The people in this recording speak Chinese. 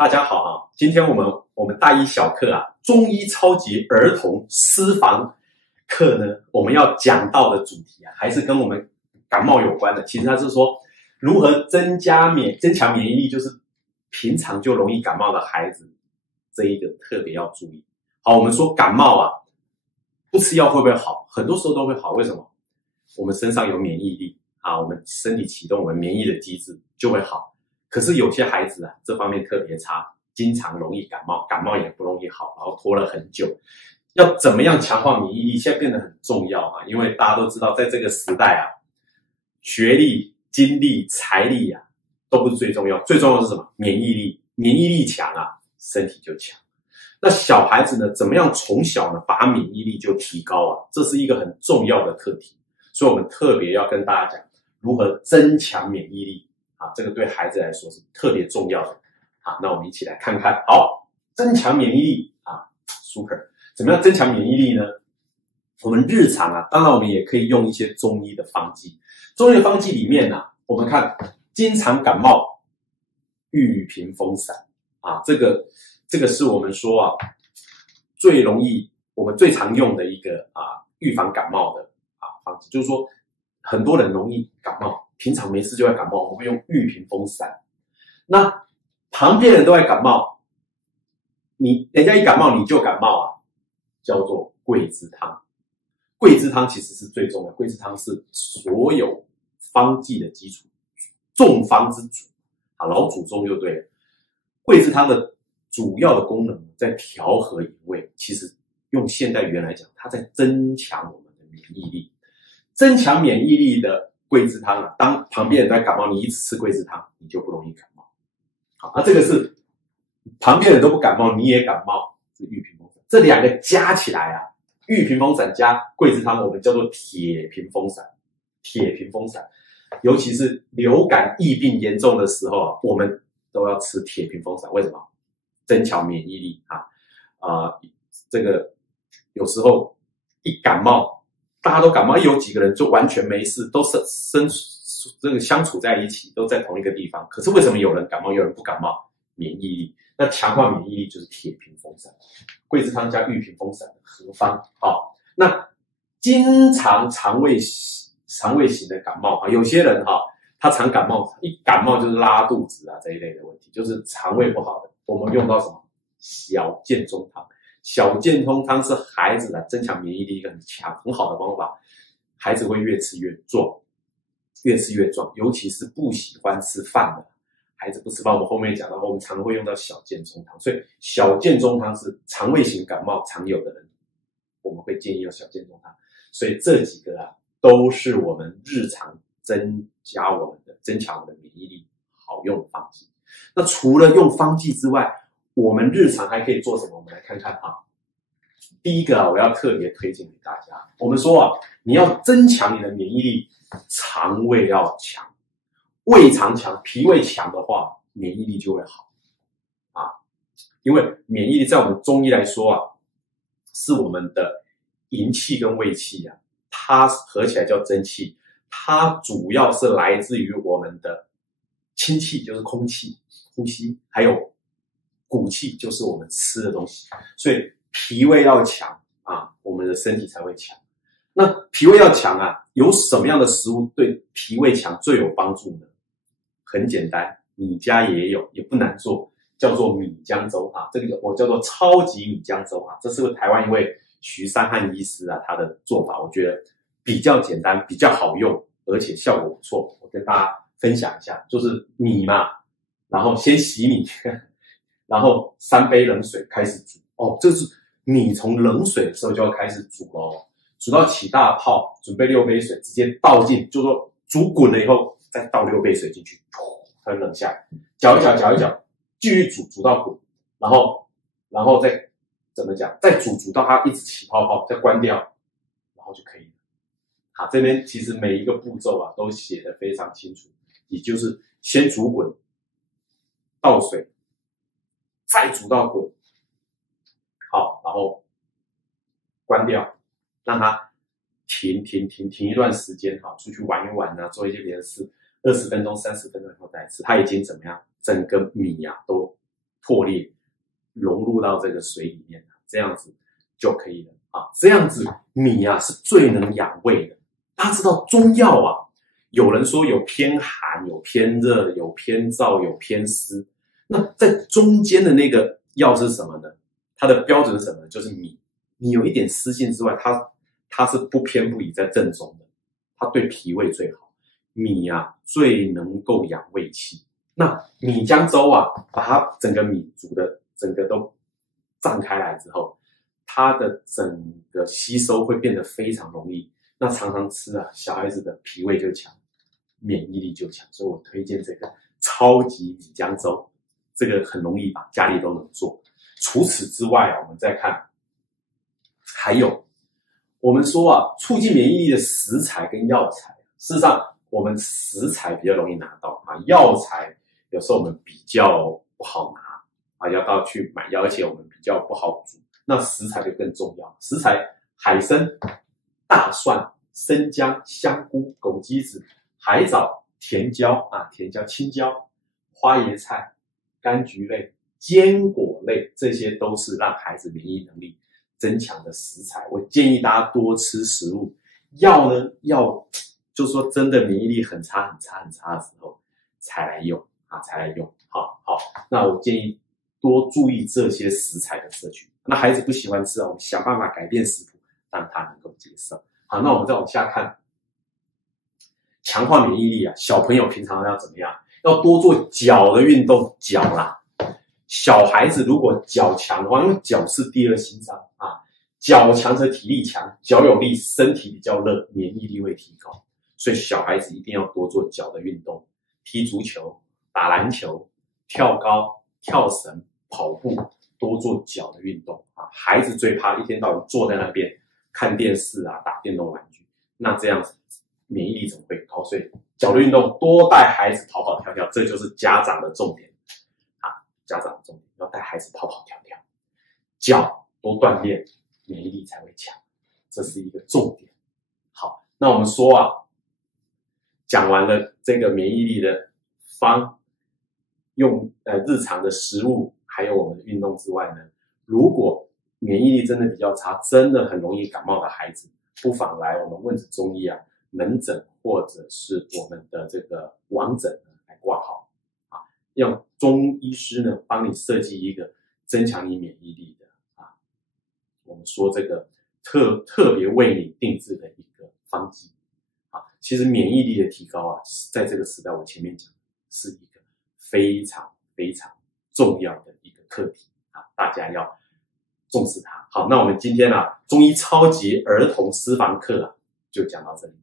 大家好啊！今天我们大一小课啊，中医超级儿童私房课呢，我们要讲到的主题啊，还是跟我们感冒有关的。其实它是说如何增强免疫力，就是平常就容易感冒的孩子，这一个特别要注意。好，我们说感冒啊，不吃药会不会好？很多时候都会好，为什么？我们身上有免疫力啊，我们身体启动我们免疫的机制就会好。可是有些孩子啊，这方面特别差，经常容易感冒，感冒也不容易好，然后拖了很久。要怎么样强化免疫力，现在变得很重要啊！因为大家都知道，在这个时代啊，学历、精力、财力啊，都不是最重要，最重要的是什么？免疫力，免疫力强啊，身体就强。那小孩子呢，怎么样从小呢把免疫力就提高啊？这是一个很重要的课题，所以我们特别要跟大家讲如何增强免疫力。啊，这个对孩子来说是特别重要的。好，那我们一起来看看。好，增强免疫力啊 ，super。怎么样增强免疫力呢？我们日常啊，当然我们也可以用一些中医的方剂。中医的方剂里面啊，我们看经常感冒，玉屏风散啊，这个是我们说啊，最容易我们最常用的一个啊预防感冒的方剂，就是说很多人容易感冒。平常没事就会感冒，我们用玉屏风散。那旁边人都在感冒，人家一感冒你就感冒啊，叫做桂枝汤。桂枝汤其实是最重要的，桂枝汤是所有方剂的基础，众方之主啊，老祖宗就对了。桂枝汤的主要的功能在调和营卫，其实用现代语言来讲，它在增强我们的免疫力，增强免疫力的。桂枝汤啊，当旁边人在感冒，你一直吃桂枝汤，你就不容易感冒。好，那这个是旁边人都不感冒，你也感冒，是玉屏风散。这两个加起来啊，玉屏风散加桂枝汤，我们叫做铁屏风散。铁屏风散，尤其是流感疫病严重的时候啊，我们都要吃铁屏风散。为什么？增强免疫力啊。这个有时候一感冒。大家都感冒，有几个人就完全没事，都这个相处在一起，都在同一个地方。可是为什么有人感冒，有人不感冒？免疫力，那强化免疫力就是铁屏风散，桂枝汤加玉屏风散的合方。好，那经常肠胃型的感冒啊，有些人他常感冒，一感冒就是拉肚子啊这一类的问题，就是肠胃不好的，我们用到什么？小建中汤。小建中汤是孩子的增强免疫力一个很好的方法，孩子会越吃越壮，越吃越壮，尤其是不喜欢吃饭的孩子，不吃饭，我们后面讲到，我们常会用到小建中汤，所以小建中汤是肠胃型感冒常有的人，我们会建议用小建中汤，所以这几个啊都是我们日常增强我们的免疫力好用的方剂。那除了用方剂之外，我们日常还可以做什么？我们来看看啊。第一个啊，我要特别推荐给大家。我们说啊，你要增强你的免疫力，肠胃要强，胃肠强，脾胃强的话，免疫力就会好啊。因为免疫力在我们中医来说啊，是我们的营气跟胃气啊，它合起来叫真气，它主要是来自于我们的氢气，就是空气、呼吸，还有骨气，就是我们吃的东西。所以脾胃要强啊，我们的身体才会强。那脾胃要强啊，有什么样的食物对脾胃强最有帮助呢？很简单，你家也有，也不难做，叫做米浆粥啊。这个我叫做超级米浆粥啊，这是台湾一位徐三汉医师啊，他的做法我觉得比较简单，比较好用，而且效果不错。我跟大家分享一下，就是米嘛，然后先洗米。然后3杯冷水开始煮哦，这是米从冷水的时候就要开始煮咯，煮到起大泡，准备6杯水，直接倒进，就说煮滚了以后，再倒6杯水进去，它冷下来，搅一搅，继续煮到滚，然后再怎么讲，再煮到它一直起泡泡，再关掉，然后就可以了。好，这边其实每一个步骤啊都写得非常清楚，也就是先煮滚，倒水。再煮到滚，好，然后关掉，让它停一段时间，好，出去玩一玩啊，做一些别的事，20分钟、30分钟以后再吃，它已经怎么样？整个米啊都破裂，融入到这个水里面，这样子就可以了啊。这样子米啊是最能养胃的。大家知道中药啊，有人说有偏寒、有偏热、有偏燥、有偏湿。那在中间的那个药是什么呢？它的标准是什么呢？就是米。米有一点湿性之外，它是不偏不倚在正中的，它对脾胃最好。米啊最能够养胃气。那米浆粥啊，把它整个米煮的整个都胀开来之后，它的整个吸收会变得非常容易。那常常吃啊，小孩子的脾胃就强，免疫力就强。所以我推荐这个超级米浆粥，这个很容易吧，家里都能做。除此之外啊，我们再看，还有我们说啊，促进免疫力的食材跟药材，事实上我们食材比较容易拿到啊，药材有时候我们比较不好拿啊，要到去买药，而且我们比较不好煮。那食材就更重要，食材海参、大蒜、生姜、香菇、枸杞子、海藻、甜椒啊，甜椒、青椒、花椰菜、柑橘类、坚果类，这些都是让孩子免疫能力增强的食材。我建议大家多吃食物。药呢，药就是说真的免疫力很差的时候才来用啊，才来用。好，那我建议多注意这些食材的摄取。那孩子不喜欢吃啊，我们想办法改变食谱，让他能够接受。好，那我们再往下看，强化免疫力啊，小朋友平常要怎么样？要多做脚的运动，脚啦。小孩子如果脚强的话，因为脚是第二心脏啊，脚强则体力强，脚有力，身体比较热，免疫力会提高。所以小孩子一定要多做脚的运动，踢足球、打篮球、跳高、跳绳、跑步，多做脚的运动啊。孩子最怕一天到晚坐在那边看电视啊，打电动玩具，那这样子免疫力怎么会高？所以脚的运动多带孩子跑跑跳跳，这就是家长的重点啊！家长的重点要带孩子跑跑跳跳，脚多锻炼，免疫力才会强，这是一个重点。好，那我们说啊，讲完了这个免疫力的用日常的食物，还有我们的运动之外呢，如果免疫力真的比较差，真的很容易感冒的孩子，不妨来我们问子中医啊门诊，或者是我们的这个网诊来挂号啊，让中医师呢帮你设计一个增强你免疫力的啊，我们说这个特别为你定制的一个方剂啊。其实免疫力的提高啊，在这个时代我前面讲是一个非常非常重要的一个课题啊，大家要重视它。好，那我们今天啊中医超级儿童私房课啊就讲到这里。